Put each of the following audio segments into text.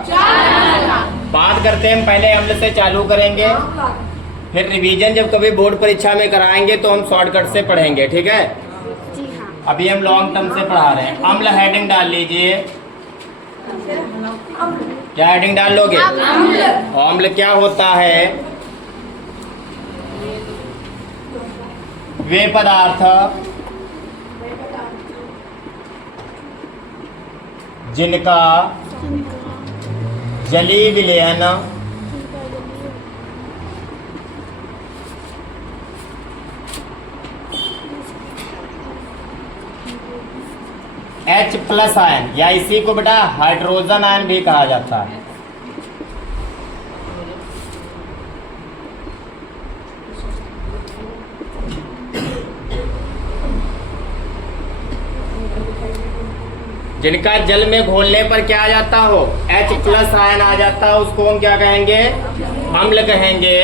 बात करते हैं पहले अम्ल से चालू करेंगे, फिर रिवीजन जब कभी बोर्ड परीक्षा में कराएंगे तो हम शॉर्टकट से पढ़ेंगे, ठीक है। अभी हम लॉन्ग टर्म से पढ़ा रहे हैं। अम्ल हेडिंग डाल लीजिए। क्या हेडिंग डाल लोगे? अम्ल क्या होता है? वे पदार्थ जिनका जलीय विलयन H+ आयन, या इसी को बेटा हाइड्रोजन आयन भी कहा जाता है। जिनका जल में घोलने पर क्या आ जाता हो? H+ आयन आ जाता हो, उसको हम क्या कहेंगे? अम्ल कहेंगे।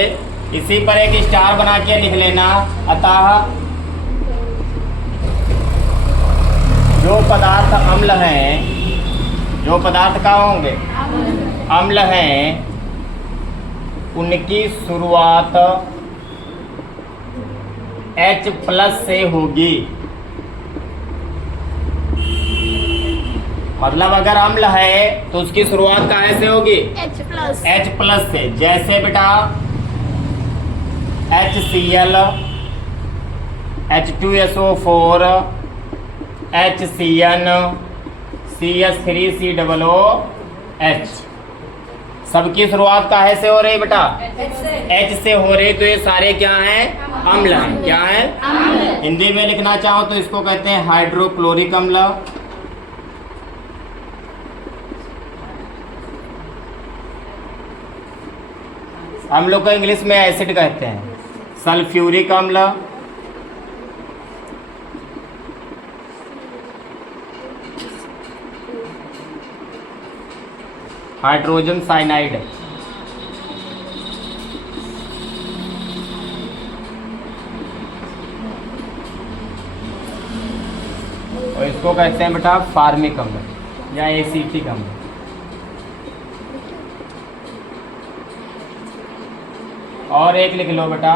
इसी पर एक स्टार बना के लिख लेना। अतः जो पदार्थ अम्ल हैं, जो पदार्थ क्या होंगे? अम्ल हैं, उनकी शुरुआत H+ से होगी। मतलब अगर अम्ल है तो उसकी शुरुआत कहाँ से होगी? H+ से। जैसे बेटा HCl, H2SO4, HCN, CH3COOH, सबकी शुरुआत कहाँ से हो रही बेटा? H से हो रही। तो ये सारे क्या हैं? अम्ल हैं। क्या हैं? हिंदी में लिखना चाहो तो इसको कहते हैं हाइड्रोक्लोरिक अम्ल। हम लोग को इंग्लिश में एसिड कहते हैं। सल्फ्यूरिक अम्ल, हाइड्रोजन साइनाइड, और इसको कहते हैं बेटा फार्मिक अम्ल या एसिटिक अम्ल। और एक लिख लो बेटा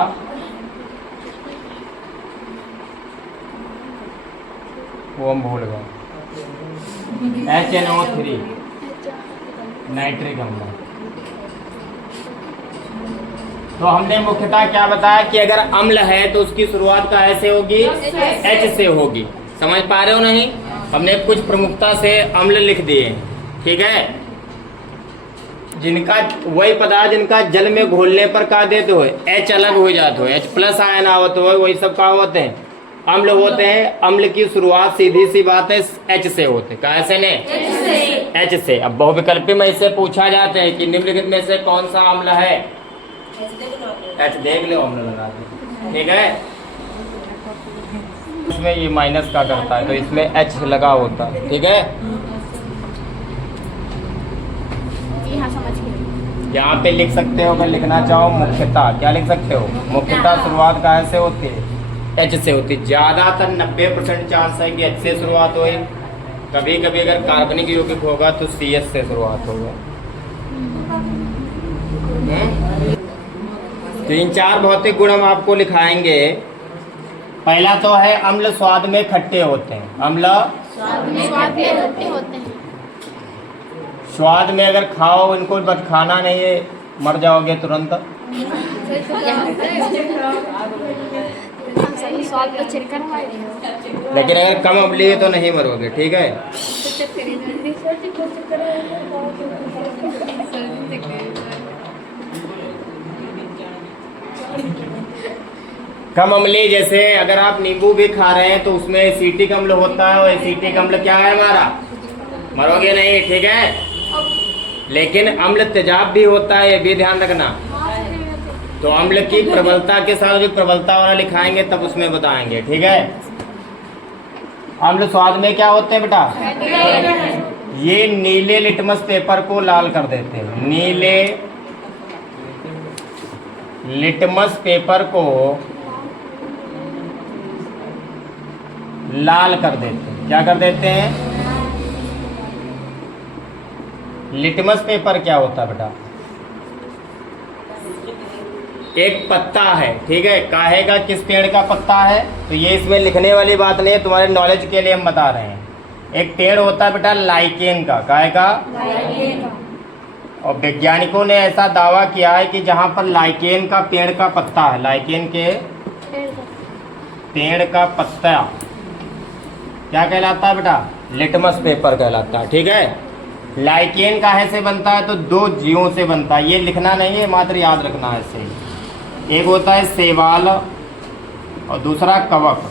वो हम भूल गए, HNO3, नाइट्रिक अम्ल। तो हमने मुख्यतः क्या बताया कि अगर अम्ल है तो उसकी शुरुआत कहाँ से होगी? H से होगी। समझ पा रहे हो नहीं? हमने कुछ प्रमुखता से अम्ल लिख दिए, ठीक है। जिनका वही पदार्थ जिनका जल में घोलने पर क्या देते हो? H अलग हो जाते हो, H+ आयन आवत हो, वही सब क्या होते हैं? अम्ल होते हैं। अम्ल की शुरुआत सीधी सी बात है H से होते। कैसे ने? H से। अब बहुविकल्पी में इससे पूछा जाता है कि निम्नलिखित में से कौन सा अम्ल है? H देख लो, अम्ल लगा दो, ठीक है। इसमें ये माइनस का करता है तो इसमें H लगा होता है, ठीक है। यहाँ पे लिख सकते हो, अगर लिखना चाहो मुख्यतः, क्या लिख सकते हो? मुख्यतः शुरुआत कहाँ से होती है? H से होती है। ज़्यादातर 90% चांस है कि H से शुरुआत हो। कभी कभी अगर कार्बनिक यौगिक होगा तो CH से शुरुआत होगा। 3-4 भौतिक गुण हम आपको लिखाएंगे। पहला तो है अम्ल स्वाद में खट्टे होते हैं। अम्ल स्वाद में खट्टे होते हैं। स्वाद में अगर खाओ इनको, बस खाना नहीं है, मर जाओगे तुरंत। लेकिन अगर कम अम्लीय तो नहीं मरोगे, ठीक है। कम अम्लीय जैसे अगर आप नींबू भी खा रहे हैं तो उसमें एसिटिक अम्ल होता है, और एसिटिक अम्ल क्या है हमारा? मरोगे नहीं, ठीक है। लेकिन अम्ल तेजाब भी होता है, ये भी ध्यान रखना। तो अम्ल की प्रबलता के साथ भी प्रबलता वाला लिखाएंगे तब उसमें बताएंगे, ठीक है। अम्ल स्वाद में क्या होते हैं बेटा? ये नीले लिटमस पेपर को लाल कर देते हैं। नीले लिटमस पेपर को लाल कर देते हैं। क्या कर देते हैं? लिटमस पेपर क्या होता है बेटा? एक पत्ता है, ठीक है, काहे का, किस पेड़ का पत्ता है, तो ये इसमें लिखने वाली बात नहीं है, तुम्हारे नॉलेज के लिए हम बता रहे हैं। एक पेड़ होता है बेटा लाइकेन का, काहे का, और वैज्ञानिकों ने ऐसा दावा किया है कि जहाँ पर लाइकेन का पेड़ का पत्ता है, लाइकेन के पेड़ का पत्ता क्या कहलाता है बेटा? लिटमस पेपर कहलाता है, ठीक है। लाइकेन काहे से बनता है? तो दो जीवों से बनता है, ये लिखना नहीं है, मात्र याद रखना है ऐसे। एक होता है शैवाल और दूसरा कवक।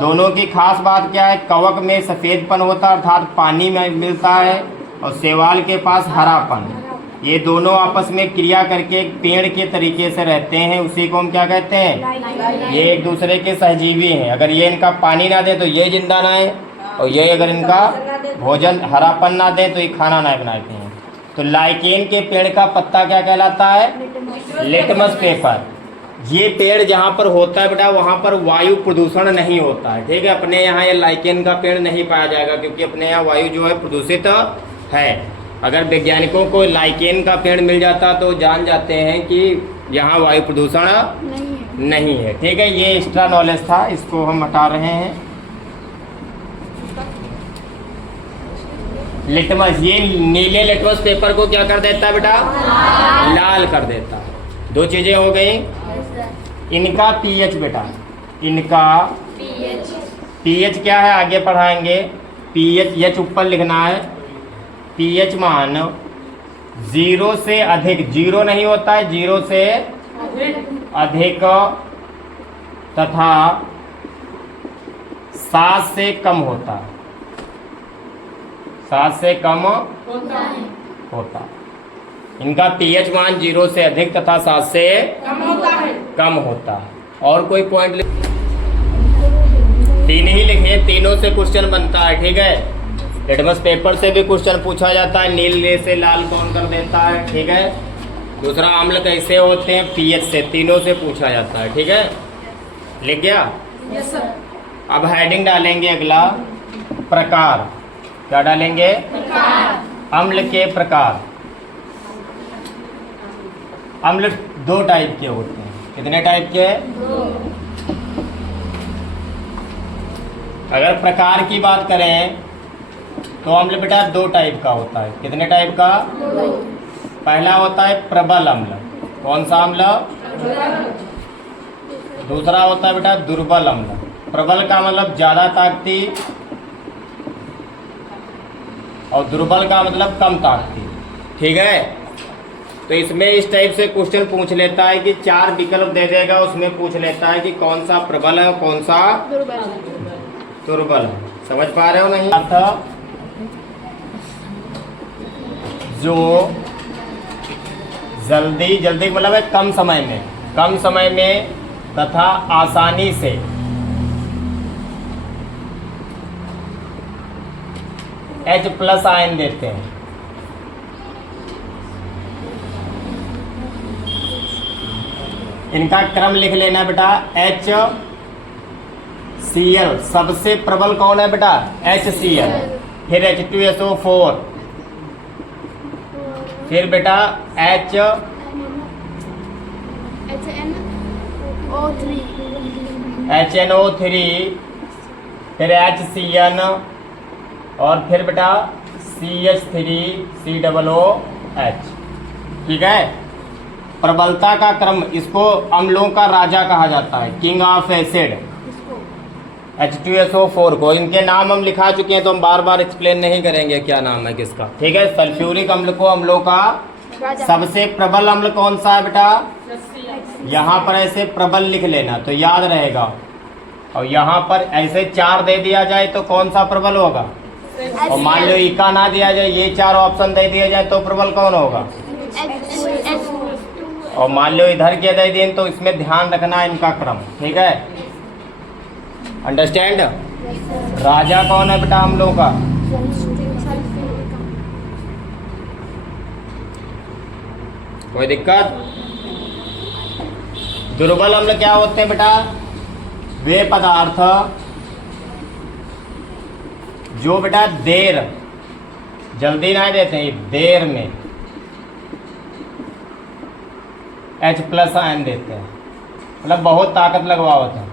दोनों की खास बात क्या है? कवक में सफ़ेदपन होता है अर्थात पानी में मिलता है, और शैवाल के पास हरापन। ये दोनों आपस में क्रिया करके एक पेड़ के तरीके से रहते हैं, उसी को हम क्या कहते हैं? ये एक दूसरे के सहजीवी हैं। अगर ये इनका पानी ना दे तो ये जिंदा ना है, और ये अगर इनका भोजन हरापन ना दे तो ये खाना ना बनाते हैं। तो लाइकेन के पेड़ का पत्ता क्या कहलाता है? Litmus paper. ये पेड़ जहाँ पर होता है बेटा वहाँ पर वायु प्रदूषण नहीं होता है, ठीक है। अपने यहाँ ये लाइकेन का पेड़ नहीं पाया जाएगा, क्योंकि अपने यहाँ वायु जो है प्रदूषित है। अगर वैज्ञानिकों को लाइकेन का पेड़ मिल जाता तो जान जाते हैं कि यहाँ वायु प्रदूषण नहीं है, ठीक है। ये एक्स्ट्रा नॉलेज था, इसको हम हटा रहे हैं। लिटमस, ये नीले लिटमस पेपर को क्या कर देता है बेटा? लाल कर देता है। दो चीजें हो गई। इनका पीएच बेटा, इनका पीएच क्या है आगे पढ़ाएंगे। पीएच एच ऊपर लिखना है। पीएच मान 0 से अधिक, 0 नहीं होता है, 0 से अधिक तथा 7 से कम होता है, 7 से कम होता। इनका पीएच मान 0 से अधिक तथा 7 से कम होता है। और कोई पॉइंट तीन ही लिखे, तीनों से क्वेश्चन बनता है, ठीक है। लिटमस पेपर से भी क्वेश्चन पूछा जाता है, नीले से लाल कौन कर देता है, ठीक है। दूसरा अम्ल कैसे होते हैं, पीएच से, तीनों से पूछा जाता है, ठीक है। लिख गया? Yes sir. अब हेडिंग डालेंगे अगला, प्रकार। क्या डालेंगे? प्रकार। अम्ल के प्रकार। अम्ल 2 टाइप के होते हैं। कितने टाइप के? 2। अगर प्रकार की बात करें तो अम्ल बेटा 2 टाइप का होता है। कितने टाइप का? 2। पहला होता है प्रबल अम्ल। कौन सा अम्ल? दूसरा होता है बेटा दुर्बल अम्ल। प्रबल का मतलब ज्यादा ताकती और दुर्बल का मतलब कम ताकती, ठीक है। तो इसमें इस टाइप से क्वेश्चन पूछ लेता है कि 4 विकल्प दे देगा, उसमें पूछ लेता है कि कौन सा प्रबल है और कौन सा दुर्बल है। समझ पा रहे हो नहीं? अर्थ जो जल्दी मतलब है कम समय में तथा आसानी से H+ आयन देते हैं। इनका क्रम लिख लेना बेटा। HCl सबसे प्रबल कौन है बेटा? HCl, फिर H2SO4, फिर बेटा HNO3, फिर HCN, और फिर बेटा CH3COOH, ठीक है। प्रबलता का क्रम, इसको अम्लों का राजा कहा जाता है, किंग ऑफ एसिड। H2SO4 को, इनके नाम हम लिखा चुके हैं तो हम बार बार एक्सप्लेन नहीं करेंगे क्या नाम है किसका, ठीक है। सल्फ्यूरिक अम्ल को अम्लों का सबसे प्रबल अम्ल कौन सा है बेटा? यहाँ पर ऐसे प्रबल लिख लेना तो याद रहेगा, और यहाँ पर ऐसे 4 दे दिया जाए तो कौन सा प्रबल होगा? और मान लो इका ना दिया जाए, ये 4 ऑप्शन दे दिया जाए तो प्रबल कौन होगा? और मान लो इधर के दे दिए तो इसमें ध्यान रखना इनका क्रम, ठीक है। अंडरस्टैंड? राजा कौन है बेटा हम लोग का? कोई दिक्कत? दुर्बल अम्ल क्या होते हैं बेटा? वे पदार्थ जो बेटा देर जल्दी नहीं देते हैं, देर में H प्लस आयन देते हैं, मतलब बहुत ताकत लगवावत है।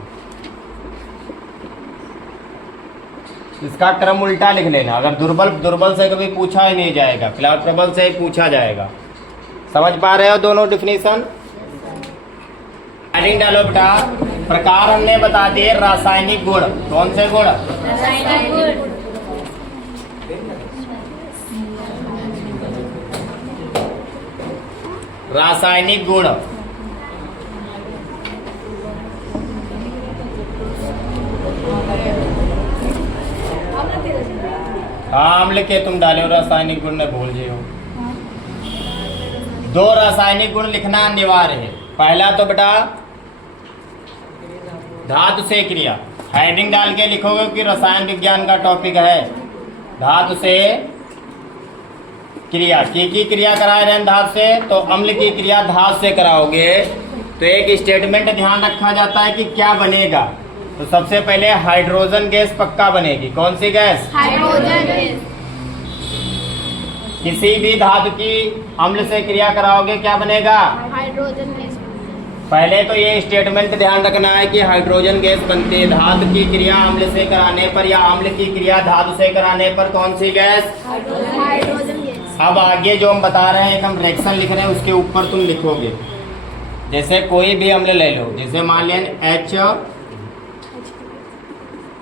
इसका क्रम उल्टा लिख लेना। अगर दुर्बल से कभी पूछा ही नहीं जाएगा, फिलहाल प्रबल से ही पूछा जाएगा। समझ पा रहे हो दोनों डिफिनीशन? हेडिंग डालो बेटा। प्रकार हमने बता दिए रासायनिक गुण। कौन से गुण? रासायनिक गुण। आम्ल के तुम डाले हो, रासायनिक गुण न भूल जाओ। 2 रासायनिक गुण लिखना अनिवार्य है। पहला तो बेटा धातु से क्रिया, हेडिंग डाल के लिखोगे कि रसायन विज्ञान का टॉपिक है। धातु से क्रिया की क्रिया करा रहे हैं धातु से, तो अम्ल की क्रिया धातु से कराओगे तो एक स्टेटमेंट ध्यान रखा जाता है कि क्या बनेगा। तो सबसे पहले हाइड्रोजन गैस पक्का बनेगी। कौन सी गैस? Hydrogen gas. किसी भी धातु की अम्ल से क्रिया कराओगे क्या बनेगा? Hydrogen gas. पहले तो ये स्टेटमेंट ध्यान रखना है कि हाइड्रोजन गैस बनती है। धातु की क्रिया अम्ल से कराने पर या अम्ल की क्रिया धातु से कराने पर कौन सी गैस? Hydrogen gas. अब आगे जो हम बता रहे हैं, एक हम रिएक्शन लिख रहे हैं, उसके ऊपर तुम लिखोगे। जैसे कोई भी अम्ल ले लो, जैसे मान लिया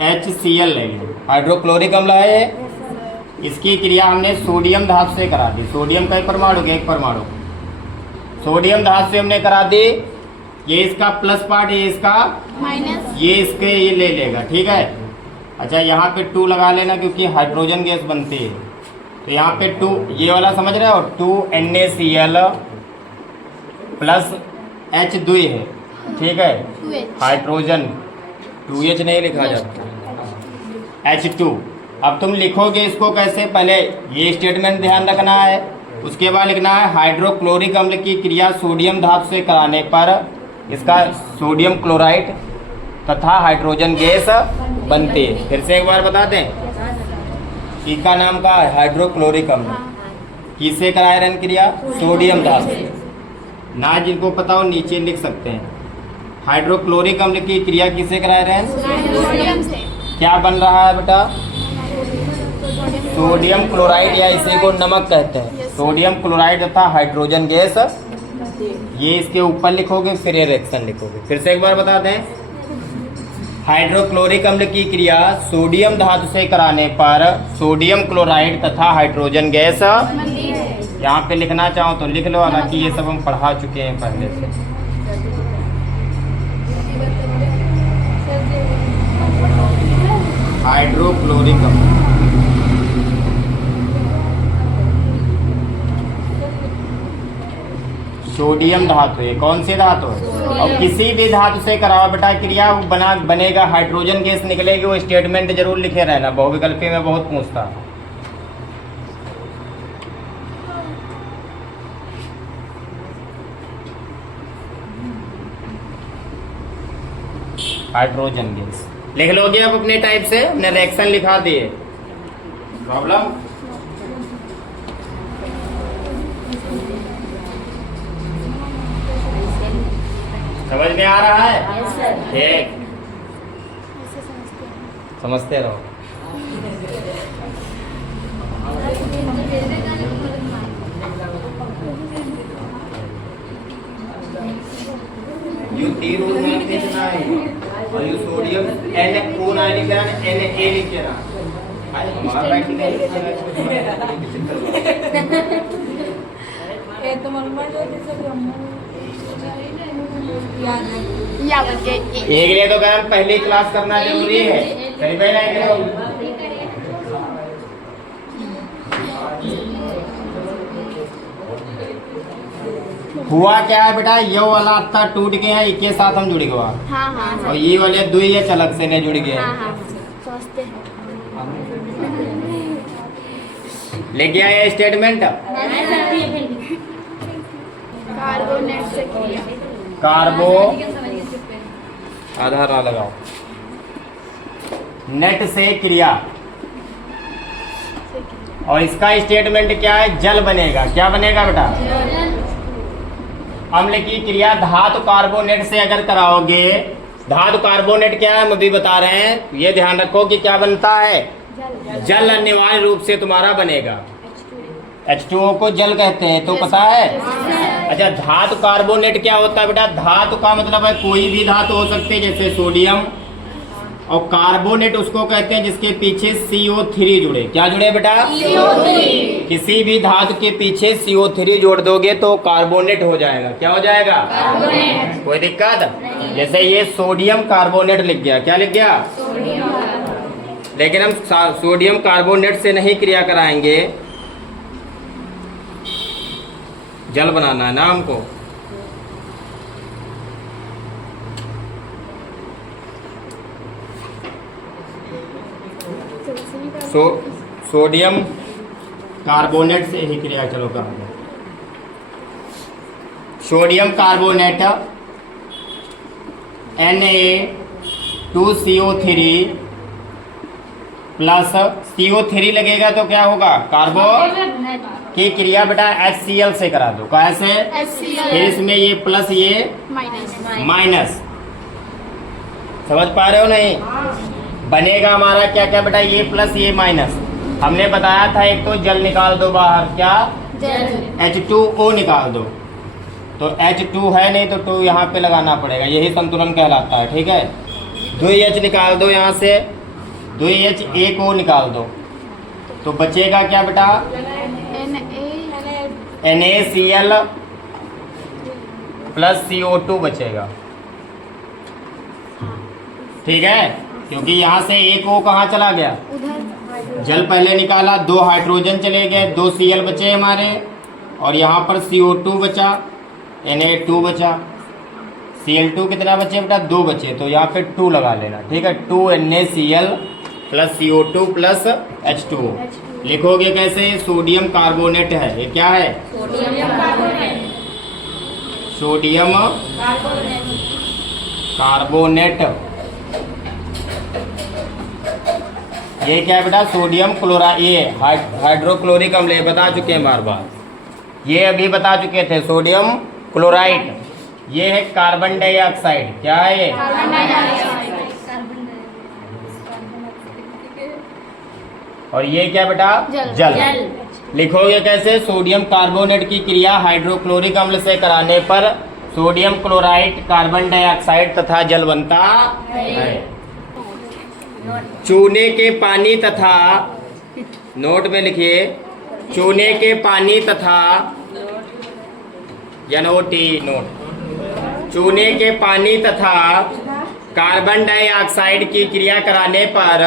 HCl ले लो, हाइड्रोक्लोरिक अम्ल है। इसकी क्रिया हमने सोडियम धातु से करा दी। सोडियम का परमाणु, एक परमाणु सोडियम धातु से हमने करा दी। ये इसका प्लस पार्ट, ये इसका माइनस, ये इसके ये ले लेगा। ठीक है। अच्छा, यहाँ पे 2 लगा लेना क्योंकि हाइड्रोजन गैस बनती है। तो यहाँ पे 2 ये वाला समझ रहे हो, 2NaCl प्लस H2 है। ठीक है। हाइड्रोजन 2H नहीं लिखा जाता, H2। अब तुम लिखोगे इसको कैसे? पहले ये स्टेटमेंट ध्यान रखना है, उसके बाद लिखना है हाइड्रोक्लोरिक अम्ल की क्रिया सोडियम धातु से कराने पर इसका सोडियम क्लोराइड तथा हाइड्रोजन गैस बनती है। फिर से एक बार बता दें, इसका नाम का हाइड्रोक्लोरिक अम्ल किससे कराए रन क्रिया? सोडियम धातु से। ना जिनको पता हो नीचे लिख सकते हैं। हाइड्रोक्लोरिक अम्ल की क्रिया किससे कराए रहे हैं? सोडियम से। क्या बन रहा है बेटा? सोडियम क्लोराइड, या इसी को नमक कहते हैं। सोडियम क्लोराइड तथा हाइड्रोजन गैस, ये इसके ऊपर लिखोगे, फिर ये रिएक्शन लिखोगे। फिर से एक बार बता दें, हाइड्रोक्लोरिक अम्ल की क्रिया सोडियम धातु से कराने पर सोडियम क्लोराइड तथा हाइड्रोजन गैस, यहाँ पे लिखना चाहो तो लिख लो, हालांकि ये सब हम पढ़ा चुके हैं पहले से। हाइड्रोक्लोरिक अम्ल सोडियम धातु है। कौन सी धातु है? और किसी भी धातु से कराओ बेटा क्रिया, वो बनेगा हाइड्रोजन गैस निकलेगी। वो स्टेटमेंट जरूर लिखे रहना, बहुविकल्पी में बहुत पूछता है। हाइड्रोजन गैस लिख लोगे। अब अपने टाइप से हमने रिएक्शन लिखा दिए। प्रॉब्लम? समझ में आ रहा है? ठीक, समझते रहो। यू टी रूट में लिखना है और यू सोडियम NO ना लिखना, Na लिखना। हमारा राइटिंग है ये तो मालूम एक लिए तो गरम पहली क्लास करना जरूरी है। सही पहले हुआ क्या है बेटा, ये वाला अत्ता टूट गया है, इसके साथ हम जुड़ गए। हाँ हाँ। और ये वाले दुई ये चलक से ने जुड़ गए। हाँ हाँ। सोचते हैं। ले गया ये स्टेटमेंट। कार्बोनेट से क्रिया। कार्बो आधा रा लगाओ। नेट से क्रिया। और इसका स्टेटमेंट क्या है? जल बनेगा। क्या बनेगा बेटा? अम्ल की क्रिया धातु कार्बोनेट से अगर कराओगे, धातु कार्बोनेट क्या है हम अभी बता रहे हैं, ये ध्यान रखो कि क्या बनता है? जल अनिवार्य रूप से तुम्हारा बनेगा। H2O को जल कहते हैं, तो पता है? अच्छा, धातु कार्बोनेट क्या होता है बेटा? धातु का मतलब है कोई भी धातु हो सकती है, जैसे सोडियम, और कार्बोनेट उसको कहते हैं जिसके पीछे CO3 जुड़े। क्या जुड़े बेटा? CO3। किसी भी धातु के पीछे CO3 जोड़ दोगे तो कार्बोनेट हो जाएगा। क्या हो जाएगा? कार्बोनेट। कोई दिक्कत? जैसे ये सोडियम कार्बोनेट लिख गया। क्या लिख गया? सोडियम। लेकिन हम सोडियम कार्बोनेट से नहीं क्रिया कराएंगे, जल बनाना है ना हमको। सोडियम कार्बोनेट से ही क्रिया चलो करेंगे। Sodium carbonate Na2CO3 plus CO3 लगेगा तो क्या होगा? कार्बो की क्रिया बेटा HCl से करा दो। कैसे? फिर इसमें ये प्लस ये माइनस। समझ पा रहे हो नहीं? बनेगा हमारा क्या क्या बेटा? ये प्लस ये माइनस। हमने बताया था एक तो जल निकाल दो बाहर। क्या? H2O निकाल दो। तो H2 है नहीं तो 2 यहाँ पे लगाना पड़ेगा, यही संतुलन कहलाता है। ठीक है, 2H निकाल दो यहाँ से, 2H एक O निकाल दो, तो बचेगा क्या बेटा? NaCl प्लस CO2 बचेगा। ठीक है, क्योंकि यहाँ से एक O कहाँ चला गया? जल पहले निकाला, 2 हाइड्रोजन चले गए, 2 Cl बचे हमारे, और यहाँ पर CO2 बचा, Na2 बचा। Cl2 कितना बचे बेटा? 2 बचे, तो यहाँ पे 2 लगा लेना। ठीक है, 2 NaCl plus CO2 plus H2O। लिखोगे कैसे? सोडियम कार्बोनेट है। ये क्या है? Sodium carbonate. ये क्या है बेटा? Sodium chloride. ये हाइड्रोक्लोरिक अम्ल, ये बता चुके हैं बार बार, ये अभी बता चुके थे। Sodium chloride. ये है कार्बन डाइऑक्साइड। क्या है ये? और ये क्या बेटा? जल। लिखोगे कैसे? सोडियम कार्बोनेट की क्रिया हाइड्रोक्लोरिक अम्ल से कराने पर सोडियम क्लोराइड, कार्बन डाइऑक्साइड तथा जल बनता है। चूने के पानी तथा, नोट में लिखिए, चूने के पानी तथा NOT नोट, चूने के पानी तथा कार्बन डाइऑक्साइड की क्रिया कराने पर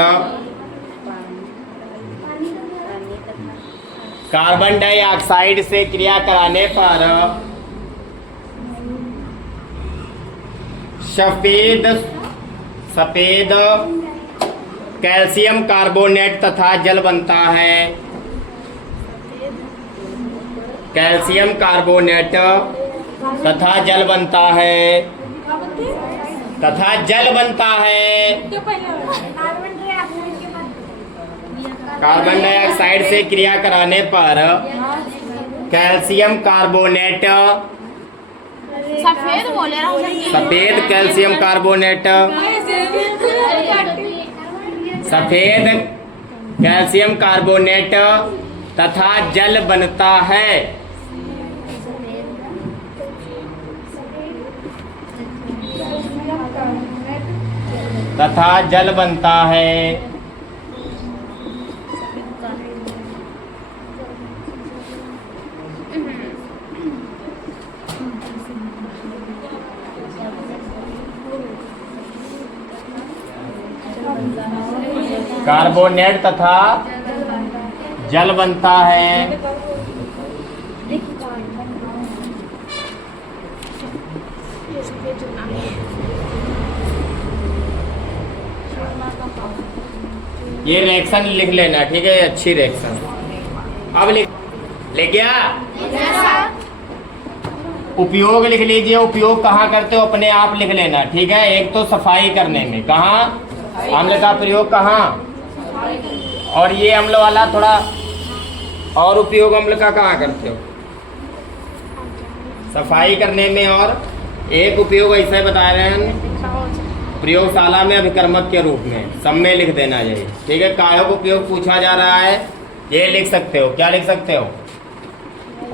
कार्बन डाइऑक्साइड से क्रिया कराने पर सफेद कैल्शियम कार्बोनेट तथा जल बनता है। कैल्शियम कार्बोनेट तथा जल बनता है, तथा जल बनता है। कार्बन डाइऑक्साइड से क्रिया कराने पर कैल्शियम कार्बोनेट, सफेद कैल्शियम कार्बोनेट, सफेद कैल्शियम कार्बोनेट तथा जल बनता है। तथा जल बनता है। कार्बोनेट तथा जल बनता है। ये रिएक्शन लिख लेना, ठीक है, अच्छी रिएक्शन। अब लिख गया। उपयोग लिख लीजिए। उपयोग कहाँ करते हो अपने आप लिख लेना, ठीक है। एक तो सफाई करने में, कहाँ अम्ल का प्रयोग, कहाँ, और ये अम्ल वाला थोड़ा और उपयोग अम्ल का कहाँ करते हो? सफाई करने में, और एक उपयोग ऐसा बता रहे हैं प्रयोगशाला में अभिकर्मक के रूप में, सब में लिख देना यही, ठीक है। कायक उपयोग पूछा जा रहा है, ये लिख सकते हो। क्या लिख सकते हो?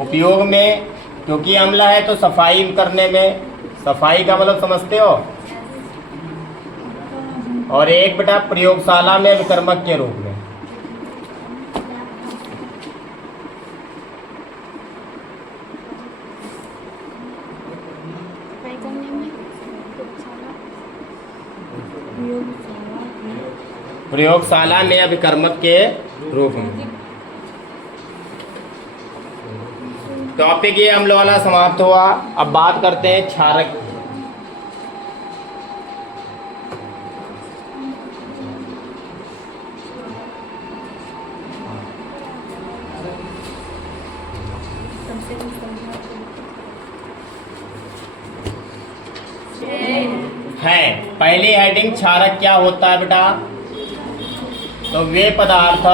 उपयोग में, क्योंकि अम्ल है तो सफाई करने में, सफाई का मतलब समझते हो। और एक बेटा प्रयोगशाला में अभिकर्मक के रूप में। प्रयोगशाला में अभिकर्मक के रूप में। टॉपिक ये अम्ल वाला समाप्त हुआ। अब बात करते हैं क्षारक की। है पहली हेडिंग क्षारक क्या होता है बेटा? तो वे पदार्थ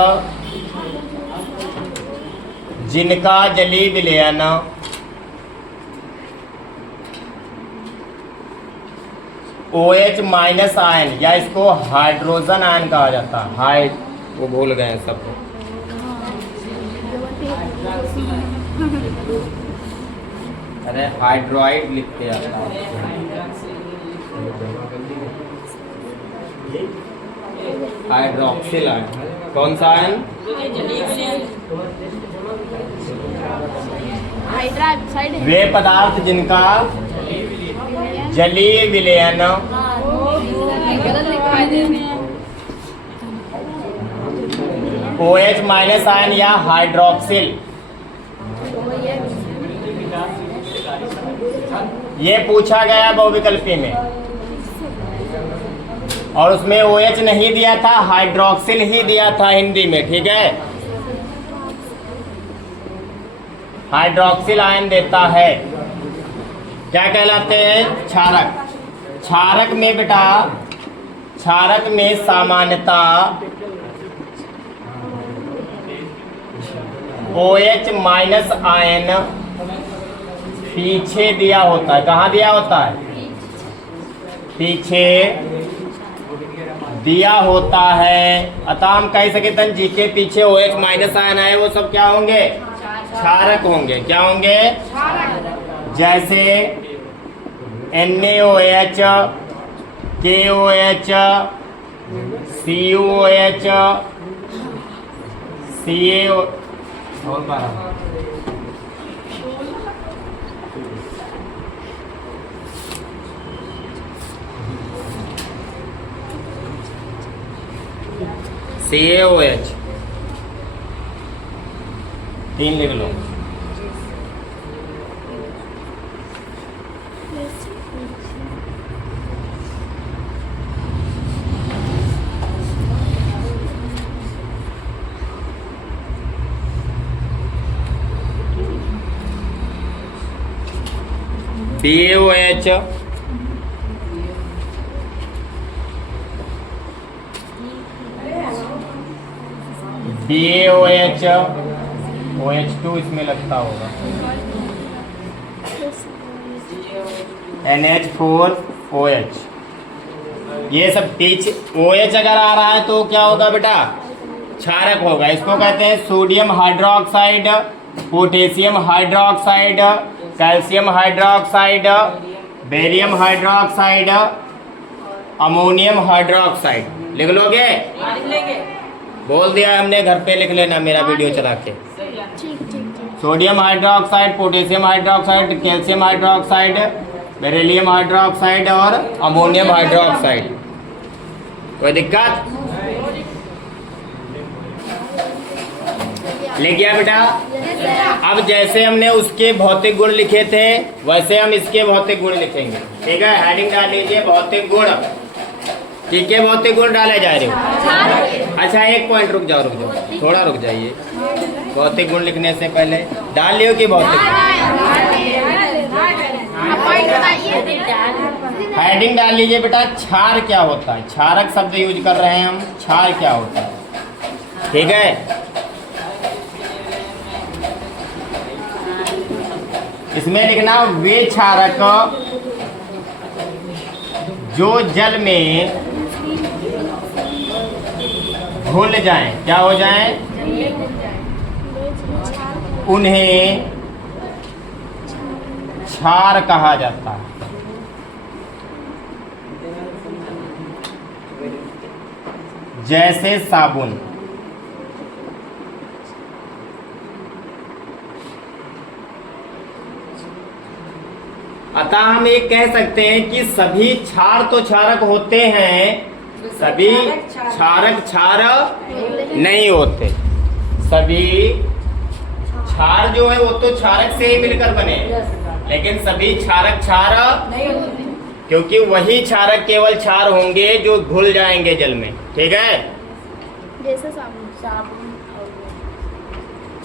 जिनका जलीय विलयन OH माइनस आयन, या इसको हाइड्रोजन आयन कहा जाता है। वो भूल गए सब। अरे हाइड्रोइड लिखते आता है। हाइड्रोक्सिल आयन, कौन सा आयन? हाइड्रोक्साइड। वे पदार्थ जिनका जलीय विलयन OH माइनस आयन या हाइड्रोक्सिल, ये पूछा गया बहुविकल्पी में, और उसमें OH नहीं दिया था, हाइड्रोक्सिल ही दिया था हिंदी में, ठीक है। हाइड्रोक्सिल आयन देता है। क्या कहलाते हैं? क्षारक। क्षारक में बेटा, क्षारक में सामान्यता OH माइनस आयन पीछे दिया होता है। कहाँ दिया होता है? पीछे दिया होता है। अतः हम कह सके तन जी के पीछे OH माइनस आयन आए, वो सब क्या होंगे? क्षारक होंगे। क्या होंगे? जैसे NaOH, KOH, CuOH, CaO और 12 CaOH 3 लिख लो। BaOH, BaOH, OH2 इसमें लगता होगा, NH4OH, ये सब पीछ OH अगर आ रहा है तो क्या होगा बेटा? क्षारक होगा। इसको कहते हैं sodium hydroxide, potassium hydroxide, calcium hydroxide, barium hydroxide, ammonium hydroxide. लिख लोगे? बोल दिया हमने, घर पे लिख लेना मेरा वीडियो चला के। Sodium hydroxide, potassium hydroxide, calcium hydroxide, beryllium hydroxide और अमोनियम हाइड्रोक्साइड। कोई दिक्कत? लिख गया बेटा? अब जैसे हमने उसके भौतिक गुण लिखे थे वैसे हम इसके भौतिक गुण लिखेंगे, ठीक है। हेडिंग डाल लीजिए भौतिक गुण। ठीक है, भौतिक गुण डाले जा रहे हो। अच्छा एक पॉइंट रुक जाओ, थोड़ा रुक जाइए। भौतिक गुण लिखने से पहले डाल लियो कि भौतिक हेडिंग डाल लीजिए बेटा। क्षार क्या होता है? क्षारक शब्द यूज कर रहे हैं हम। क्षार क्या होता है? ठीक है, इसमें लिखना वे क्षारक जो जल में घुल जाएं, क्या हो जाएं? उन्हें क्षार कहा जाता है। जैसे साबुन। अतः हम ये कह सकते हैं कि सभी क्षार तो क्षारक होते हैं, सभी क्षारक क्षार नहीं होते। सभी क्षार जो है वो तो क्षारक से ही मिलकर बने, लेकिन सभी क्षारक क्षार नहीं होते, क्योंकि वही क्षारक केवल क्षार होंगे जो घुल जाएंगे जल में। ठीक है, जैसे साबुन।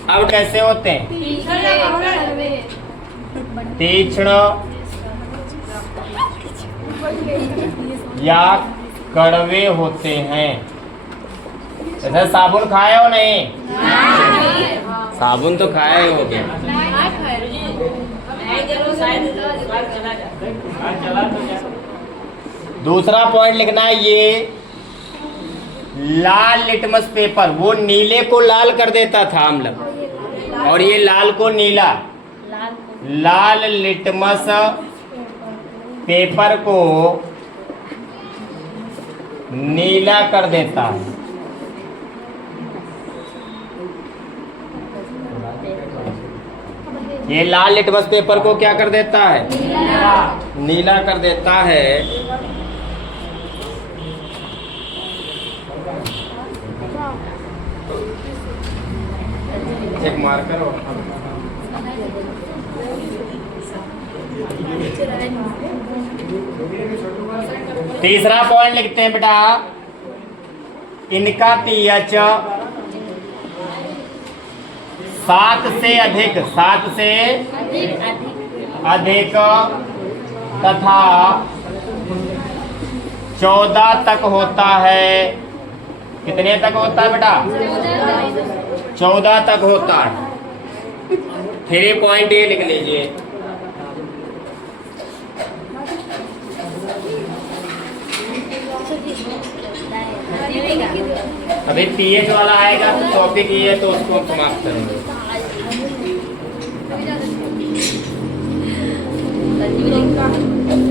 अब कैसे होते हैं? तीक्ष्ण या कड़वे होते हैं। जैसे साबुन खाए हो नहीं? साबुन तो खाए हो गए। दूसरा पॉइंट लिखना है, ये लाल लिटमस पेपर, वो नीले को लाल कर देता था हम लोग, और ये लाल को नीला। लाल लिटमस पेपर को नीला कर देता है। ये लाल लिटमस पेपर को क्या कर देता है? नीला कर देता है। एक मार्कर हो। तीसरा पॉइंट लिखते हैं बेटा, इनका पीएच 7 से अधिक तथा 14 तक होता है। कितने तक होता है बेटा? 14 तक होता है। 3 पॉइंट ये लिख लीजिए। अभी पीएच वाला आएगा तो टॉपिक ये है, तो उसको समाप्त करेंगे।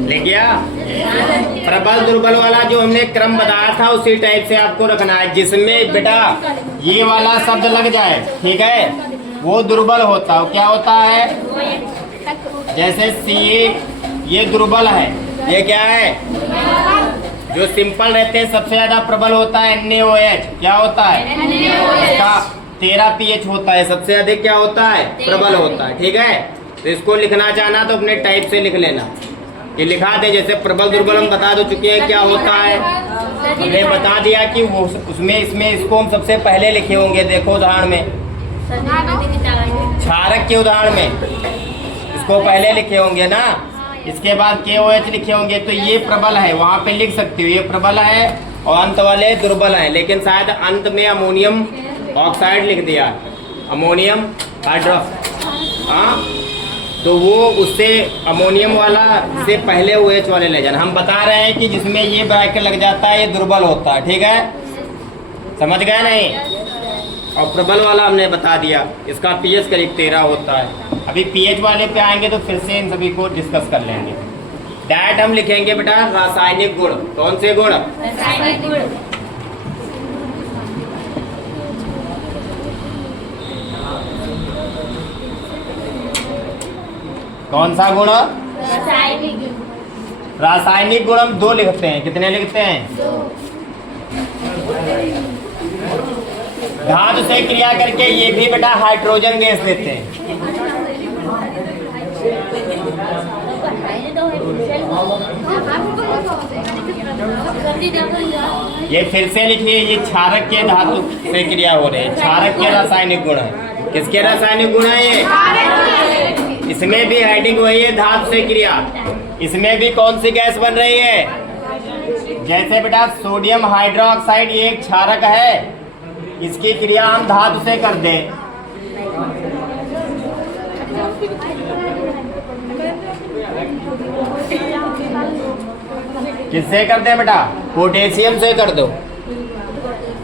ले गया? प्रबल दुर्बल वाला जो हमने क्रम बताया था उसी टाइप से आपको रखना है, जिसमें बेटा ये वाला शब्द लग जाए, ठीक है, वो दुर्बल होता है। क्या होता है? जैसे सी, ये दुर्बल है, ये क्या है? जो सिंपल रहते हैं सबसे ज्यादा प्रबल होता है NaOH। क्या होता है? इसका 13 pH होता है, सबसे अधिक क्या होता है? प्रबल होता है। ठीक है, तो इसको लिखना चाहना तो अपने टाइप से लिख लेना, ये लिखा दे। जैसे प्रबल दुर्बल हम बता दो चुके हैं क्या होता है, हमने बता दिया कि वो उसमें इसमें इसको हम सबसे पहले लिखे होंगे। देखो उदाहरण में, क्षारक के उदाहरण में इसको पहले लिखे होंगे ना, इसके बाद KOH लिखे होंगे, तो ये प्रबल है, वहां पे लिख सकते हो ये प्रबल है, और अंत वाले दुर्बल है। लेकिन शायद अंत में अमोनियम ऑक्साइड लिख दिया, अमोनियम हाइड्रो, हाँ, तो वो उससे अमोनियम वाला से पहले OH वाले ले जाना। हम बता रहे हैं कि जिसमें ये ब्रैकेट लग जाता है ये दुर्बल होता है। ठीक है, समझ गए नहीं? और प्रबल वाला हमने बता दिया, इसका pH करीब 13 होता है। अभी pH वाले पे आएंगे तो फिर से इन सभी को डिस्कस कर लेंगे। डायरेक्ट हम लिखेंगे बेटा रासायनिक गुण। कौन से गुण? रासायनिक गुण। कौन सा गुण? रासायनिक गुण। रासायनिक गुण हम 2 लिखते हैं। कितने लिखते हैं? 2। धातु से क्रिया करके ये भी बेटा हाइड्रोजन गैस देते हैं। ये फिर से लिखिए, ये क्षारक के धातु से क्रिया हो रही है, क्षारक के रासायनिक गुण है। किसके रासायनिक गुण है ये? इसमें भी हेडिंग वही है, धातु से क्रिया। इसमें भी कौन सी गैस बन रही है? जैसे बेटा सोडियम हाइड्रोक्साइड ये एक क्षारक है, इसकी क्रिया हम धातु से कर दें, किससे करते हैं बेटा? पोटेशियम से कर दो,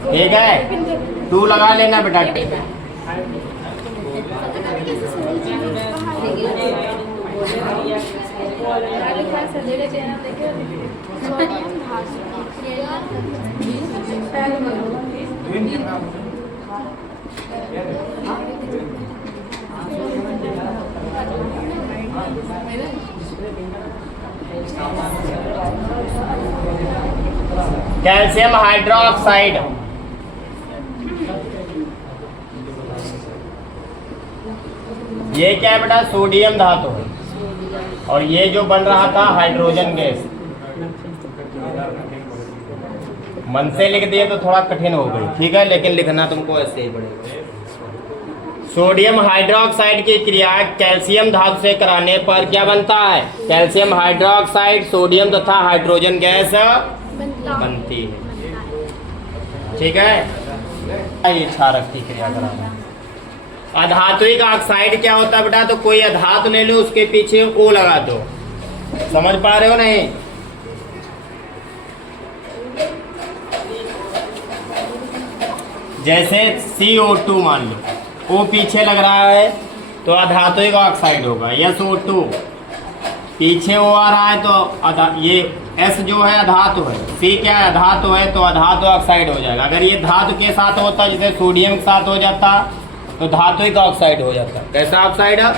ठीक है। 2 लगा लेना बेटा। कैल्शियम हाइड्रोक्साइड, ये क्या है बेटा? सोडियम धातु है। और ये जो बन रहा था हाइड्रोजन गैस। मन से लिख दिए तो थोड़ा कठिन हो गई, ठीक है, लेकिन लिखना तुमको ऐसे ही पड़ेगा। सोडियम हाइड्रोक्साइड की क्रिया कैल्शियम धातु से कराने पर क्या बनता है? कैल्शियम हाइड्रोक्साइड, सोडियम तथा हाइड्रोजन गैस बनती है, ठीक है। ये क्षारक की क्रिया कराना। अधात्विक ऑक्साइड क्या होता है बेटा? तो कोई अधातु ले लो, उसके पीछे ओ लगा दो। समझ पा रहे हो नहीं? जैसे CO2 मान लो, O पीछे लग रहा है तो अधात्विक ऑक्साइड होगा। SO2 पीछे O आ रहा है तो ये S जो है अधातु है, C क्या है? अधातु है, तो अधातु ऑक्साइड हो जाएगा। अगर ये धातु के साथ होता, जैसे सोडियम के साथ हो जाता, तो धात्विक ऑक्साइड हो जाता। कैसा ऑक्साइड है?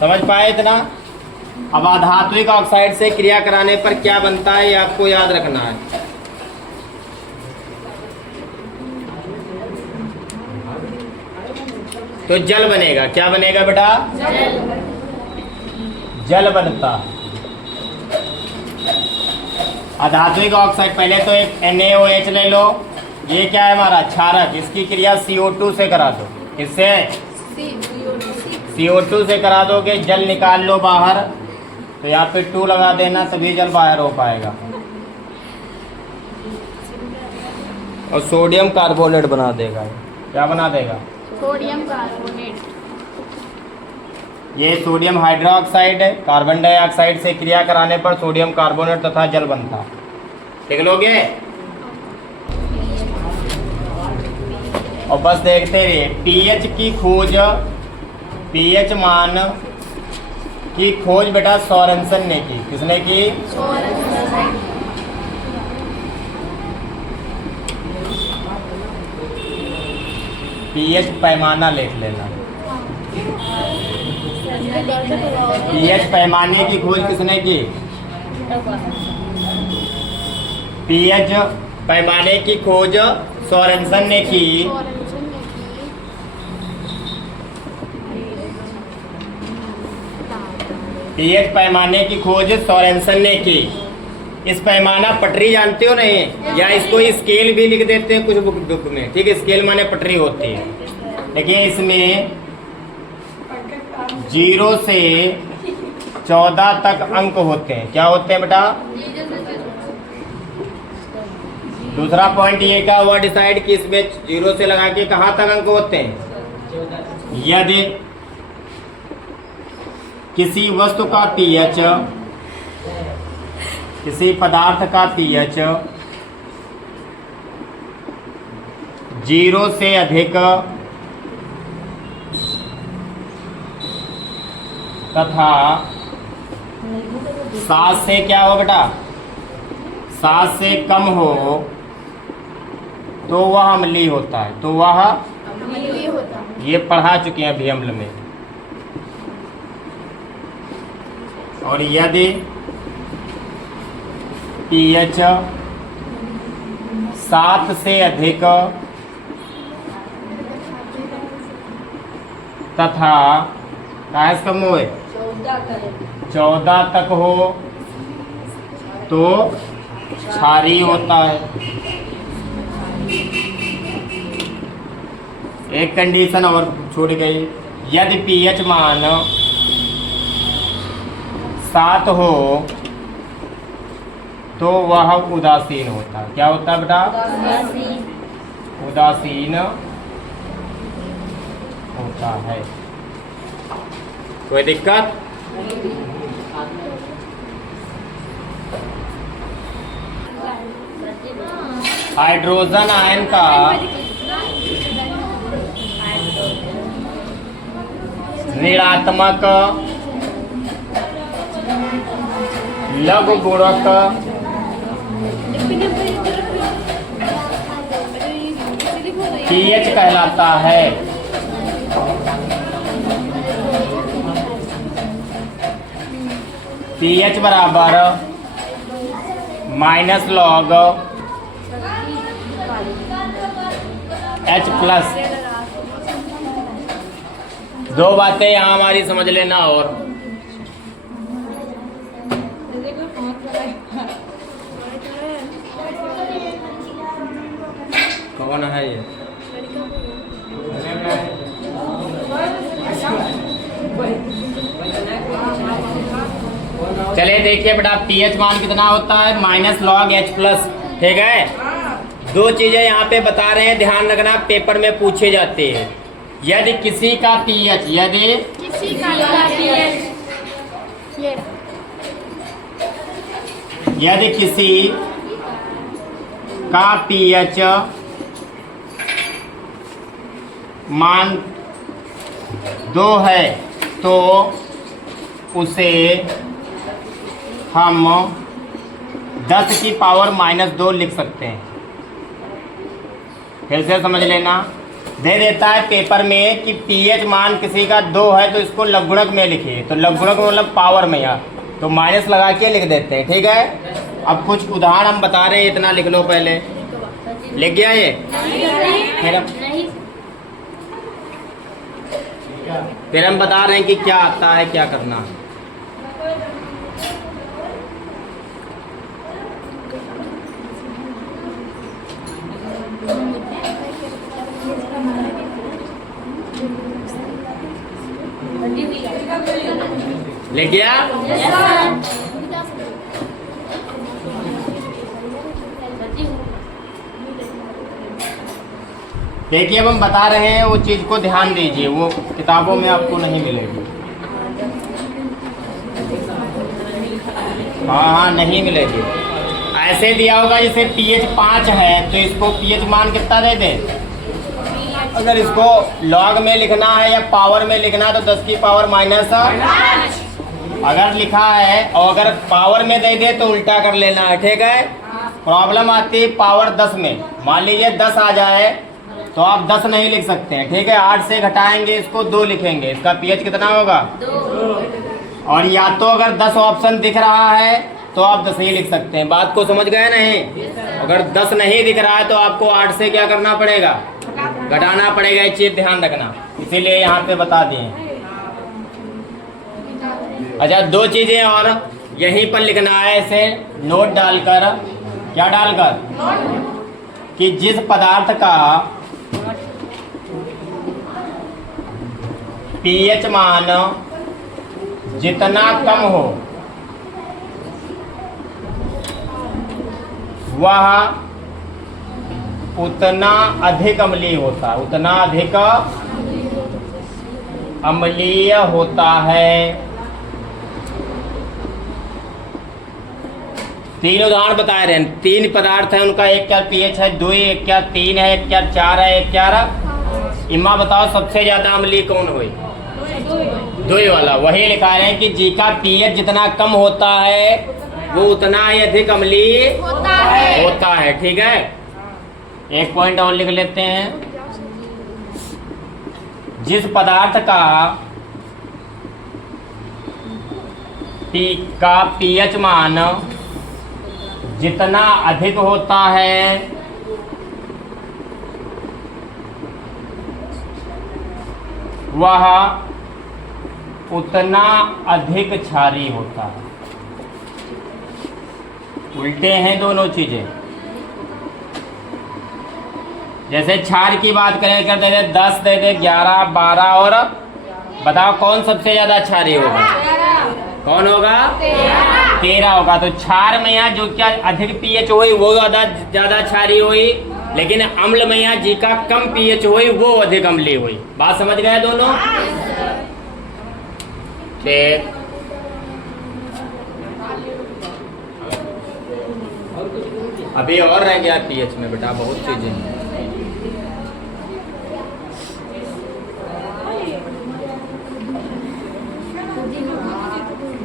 समझ पाए इतना? अब अधात्विक ऑक्साइड से क्रिया कराने पर क्या बनता है, ये आपको याद रखना है। तो जल बनेगा। क्या बनेगा बेटा? जल बनता। अधात्विक ऑक्साइड, पहले तो एक NaOH ले लो। ये क्या है हमारा? क्षारक। इसकी क्रिया CO2 से करा दो। इससे CO2 से करा दोगे, जल निकाल लो बाहर। तो यहाँ पे 2 लगा देना, तभी जल बाहर हो पाएगा। और सोडियम कार्बोनेट बना देगा। क्या बना देगा? Sodium carbonate. ये सोडियम हाइड्रोक्साइड है। कार्बन डाइऑक्साइड से क्रिया कराने पर सोडियम कार्बोनेट तथा जल बनता। लिख लोगे? और बस देखते रहिए। pH की खोज, pH मान की खोज बेटा सोरेनसन ने की। किसने की? pH पैमाना लिख लेना। pH पैमाने की खोज किसने की? pH पैमाने की खोज सोरेनसन ने की। pH पैमाने की खोज सोरेनसन ने की। इस पैमाना पटरी जानते हो नहीं? या इसको स्केल भी लिख देते हैं कुछ बुक में, ठीक है। स्केल माने पटरी होती है, लेकिन इसमें 0 से 14 तक अंक होते हैं। क्या होते हैं बेटा? दूसरा पॉइंट ये क्या हुआ डिसाइड कि इसमें 0 से लगा के कहाँ तक अंक होते हैं? यदि किसी वस्तु का pH, किसी पदार्थ का pH 0 से अधिक तथा 7 से क्या हो बेटा? 7 से कम हो तो वह अम्लीय होता है। तो वह अम्लीय होता है। ये पढ़ा चुके हैं अभी अम्ल में। और यदि pH 7 से अधिक तथा कम हो 14 तक हो तो क्षारीय होता है। एक कंडीशन और छूट गई। यदि pH मान 7 हो तो वह उदासीन होता है। क्या होता है बेटा? उदासीन होता है। कोई दिक्कत? हाइड्रोजन आयन का ऋणात्मक लघु गुणक pH कहलाता है। pH बराबर -log H+। दो बातें यहाँ हमारी समझ लेना। और कौन है ये? चलिए देखिए बेटा, pH मान कितना होता है? -log H+। ठीक है। दो चीजें यहाँ पे बता रहे हैं, ध्यान रखना, पेपर में पूछे जाते हैं। यदि किसी का pH, यदि किसी का pH, यदि किसी का pH मान 2 है तो उसे हम 10 की पावर -2 लिख सकते हैं। फिर से समझ लेना, दे देता है पेपर में कि pH मान किसी का 2 है तो इसको लघुगणक में लिखिए। तो लघुगणक मतलब पावर में, यार तो माइनस लगा के लिख देते हैं। ठीक है। अब कुछ उदाहरण हम बता रहे हैं, इतना लिख लो पहले। लिख गया ये? फिर हम बता रहे हैं कि क्या आता है, क्या करना है। लिख गया? देखिए अब हम बता रहे हैं, वो चीज को ध्यान दीजिए, वो किताबों में आपको नहीं मिलेगी। हाँ नहीं मिलेगी। ऐसे दिया होगा जैसे pH 5 है तो इसको pH मान कितना दे दें? अगर इसको लॉग में लिखना है या पावर में लिखना है तो 10 की पावर -5 अगर लिखा है, और अगर पावर में दे दे तो उल्टा कर लेना है। ठीक है। प्रॉब्लम आती है पावर 10 में। मान लीजिए 10 आ जाए तो आप 10 नहीं लिख सकते हैं। ठीक है। 8 से घटाएंगे इसको, 2 लिखेंगे। इसका pH कितना होगा? 2। और या तो अगर 10 ऑप्शन दिख रहा है तो आप 10 ही लिख सकते हैं। बात को समझ गए नहीं? अगर 10 नहीं दिख रहा है तो आपको 8 से क्या करना पड़ेगा? घटाना पड़ेगा। ये चीज ध्यान रखना, इसीलिए यहाँ पे बता दिए। अच्छा, दो चीजें और यहीं पर लिखना है, ऐसे नोट डालकर। क्या डालकर? कि जिस पदार्थ का pH मान जितना कम हो वह उतना अधिक अम्लीय होता है, उतना अधिक अम्लीय होता है। 3 उदाहरण बताए रहे हैं। 3 पदार्थ हैं, उनका एक क्या pH है 2, एक क्या 3 है, एक क्या 4 है, एक क्या इमा बताओ सबसे ज्यादा अम्लीय कौन हुई? 2 वाला। वही लिखा है कि जी का pH जितना कम होता है वो उतना ही अधिक अम्लीय होता है। ठीक है। एक पॉइंट और लिख लेते हैं। जिस पदार्थ का pH मान जितना अधिक होता है वह उतना अधिक क्षारीय होता है। उल्टे हैं दोनों चीजें। जैसे क्षार की बात करें, कर दे 10 दे दे 11 12 और बताओ कौन सबसे ज्यादा क्षारीय होगा? कौन होगा? 13 होगा। तो क्षार में यहाँ जो क्या अधिक pH हुई वो ज्यादा क्षारीय हुई, लेकिन अम्ल में यहाँ जी का कम pH हुई वो अधिक अम्लीय हुई। बात समझ गए दोनों? फिर अभी और रह गया पीएच में बेटा, बहुत चीजें हैं।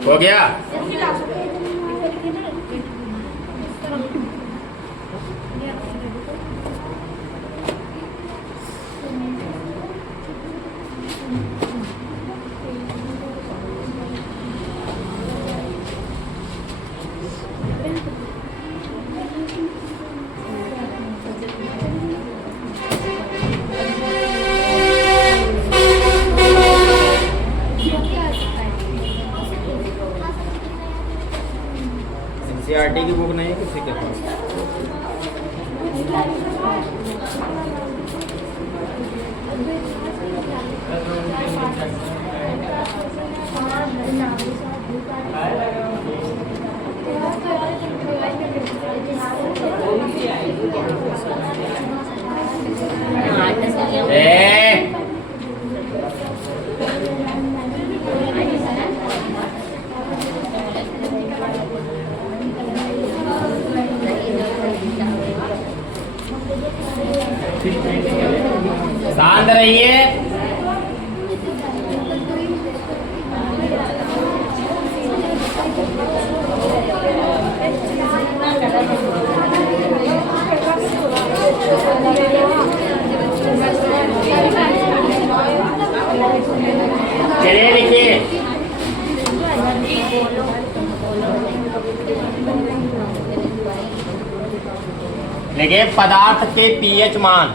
हो गया। एनसीईआरटी की बुक नहीं है किसी के पास? शांत रहिए। चलिए लिखिए। देखिए पदार्थ के पीएच मान,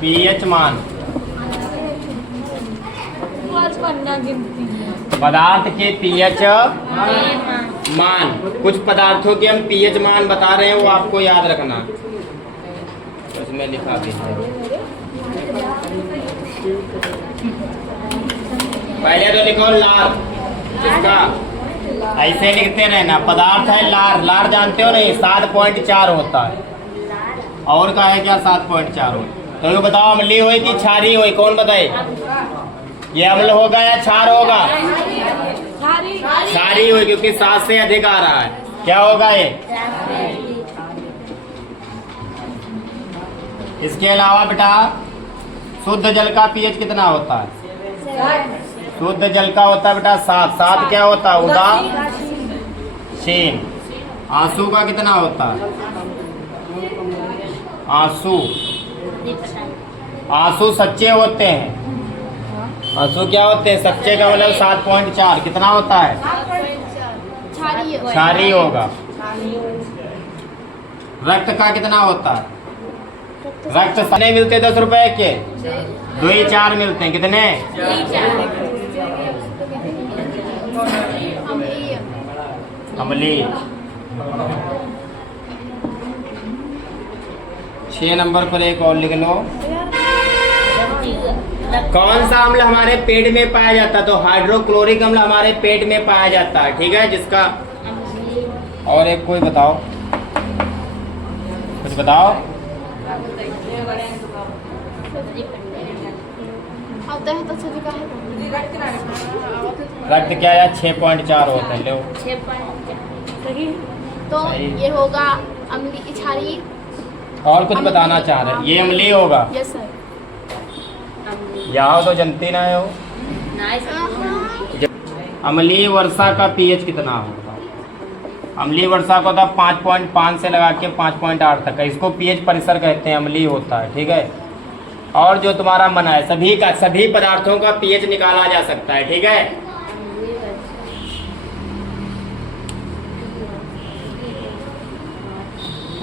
पीएच मान, पदार्थ के पीएच मान। कुछ पदार्थों के हम पीएच मान बता रहे हैं, वो आपको याद रखना। उसमें लिखा भी है। पहले तो लिखो लार, किसका? ऐसे लिखते रहना। पदार्थ है लार, लार जानते हो नहीं? 7.4 होता है। और का है क्या 7.4 हो? तो ये बताओ अम्लीय हो कि क्षारीय हो? कौन बताए? ये अम्ल होगा या क्षार होगा? क्षारीय हो, क्योंकि 7 से अधिक आ रहा है। क्या होगा ये? इसके अलावा बेटा शुद्ध जल का पीएच कितना होता है? शुद्ध जल का होता है बेटा 7। 7 क्या होता है? उदासीन। आंसू का कितना होता है? आंसू, आंसू सच्चे होते हैं। आंसू क्या होते हैं? सच्चे का मतलब 7.4 कितना होता है? क्षारीय होगा। रक्त का कितना होता है? रक्त सने मिलते 10 रुपए के, 2-4 मिलते हैं। कितने? अम्लीय। 6 नंबर पर एक और लिख लो। कौन सा अम्ल हमारे पेट में पाया जाता है? तो हाइड्रोक्लोरिक अम्ल हमारे पेट में पाया जाता है। ठीक है, जिसका और एक कोई बताओ, कुछ बताओ। रक्त क्या है? 6.4 होता है। लो तो ये होगा अम्लीय क्षारीय। और कुछ बताना चाह रहे? ये अम्लीय होगा। Yes sir. यहाँ तो जनती ना हो। अम्लीय वर्षा का पीएच कितना होगा? अम्लीय वर्षा को तो 5.5 से लगा के 5.8 तक है। इसको पीएच परिसर कहते हैं, अम्लीय होता है। ठीक है, और जो तुम्हारा मन है सभी का, सभी पदार्थों का पीएच निकाला जा सकता है। ठीक है,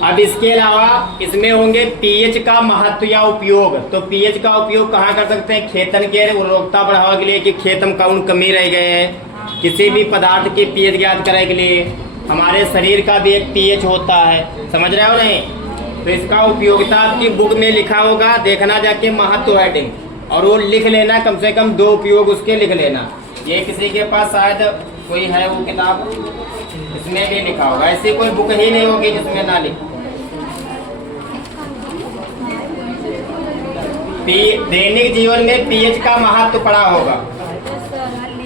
अब इसके अलावा इसमें होंगे पीएच का महत्व या उपयोग। तो पीएच का उपयोग कहाँ कर सकते हैं? खेतन के उर्वरकता बढ़ावा के लिए, कि खेतम कौन कमी रह गए हैं, किसी भी पदार्थ के पीएच ज्ञात करने के लिए। हमारे शरीर का भी एक पीएच होता है, समझ रहे हो नहीं? तो इसका उपयोगिता आपकी बुक में लिखा होगा, देखना जाके महत्व हेडिंग, और वो लिख लेना। कम से कम 2 उपयोग उसके लिख लेना। ये किसी के पास शायद कोई है वो किताब, इसमें भी लिखा होगा। ऐसी कोई बुक ही नहीं होगी जिसमें ना लिखो। दैनिक जीवन में पीएच का महत्व पड़ा होगा।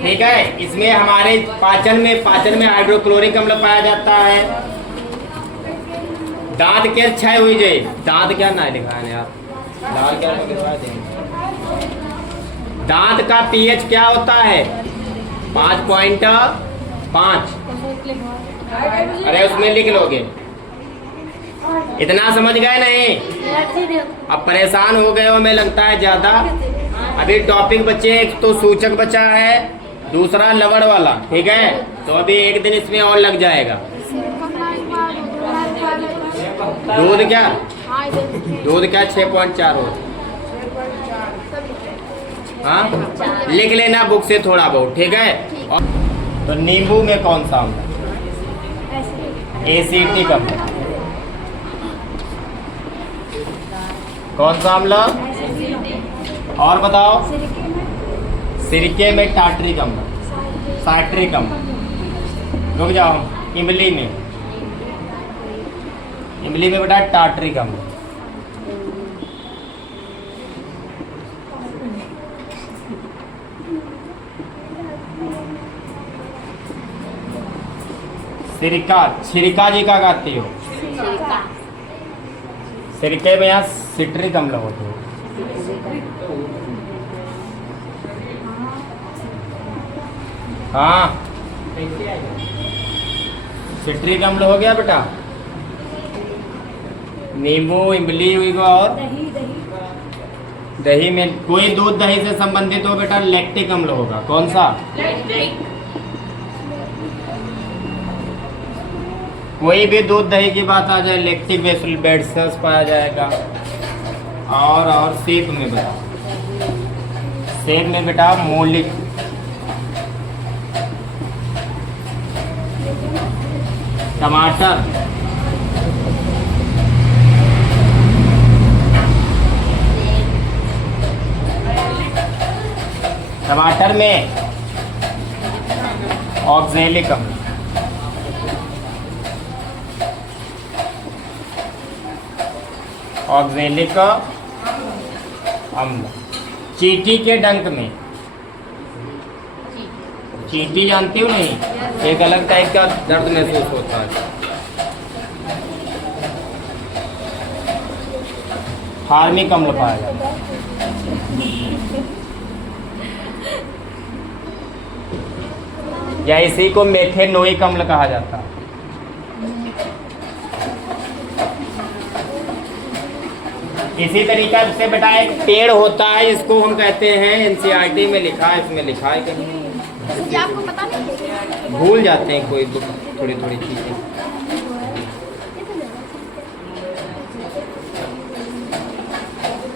ठीक है, इसमें हमारे पाचन में हाइड्रोक्लोरिक अम्ल पाया जाता है। दांत के क्षय हुई जाए, दांत क्या ना लिखा है आप, दांत क्या लिखवा देंगे। दांत का पीएच क्या होता है? 5.5। अरे उसमें लिख लोगे, इतना समझ गए नहीं? अब परेशान हो गए हो, हमें लगता है ज्यादा। अभी टॉपिक बचे, एक तो सूचक बचा है, दूसरा लवण वाला। ठीक है, तो अभी एक दिन इसमें और लग जाएगा। दूध क्या? दूध क्या 6.4 हो? हाँ, लिख लेना बुक से थोड़ा बहुत। ठीक है, तो नींबू में कौन सा अम्ल? एसिटिक अम्ल। कौन सा अम्ल? और बताओ। सिरके में टार्ट्रिक अम्ल, साइट्रिक अम्ल। रुक जाओ, इमली में बेटा टार्ट्रिक अम्ल। छिड़का जी का गाती हो? सिरके में यहाँ सिट्रिक अम्ल होते हो। हाँ, सिट्रिक अम्ल हो गया बेटा। नींबू, इमली हुई और दही में, कोई दूध दही से संबंधित हो बेटा लैक्टिक अम्ल होगा। कौन सा? कोई भी दूध दही की बात आ जाए, लैक्टिक बेसिलस पाया जाएगा। और सेब में बेटा, सेब में बेटा मोलिक। टमाटर, टमाटर में ऑक्जेलिक अम्ल। ऑक्जेलिक अम्ल। चींटी के डंक में, चींटी जानती हो नहीं, एक अलग टाइप का दर्द महसूस होता है। हार्मिक अम्ल पाया जाता है। या इसी को मेथेनोइक अम्ल कहा जाता है। इसी तरीका से बेटा एक पेड़ होता है, इसको हम कहते हैं, एनसीईआरटी में लिखा है, इसमें लिखा है कहीं, आपको पता नहीं? भूल जाते हैं कोई थोड़ी थोड़ी चीजें।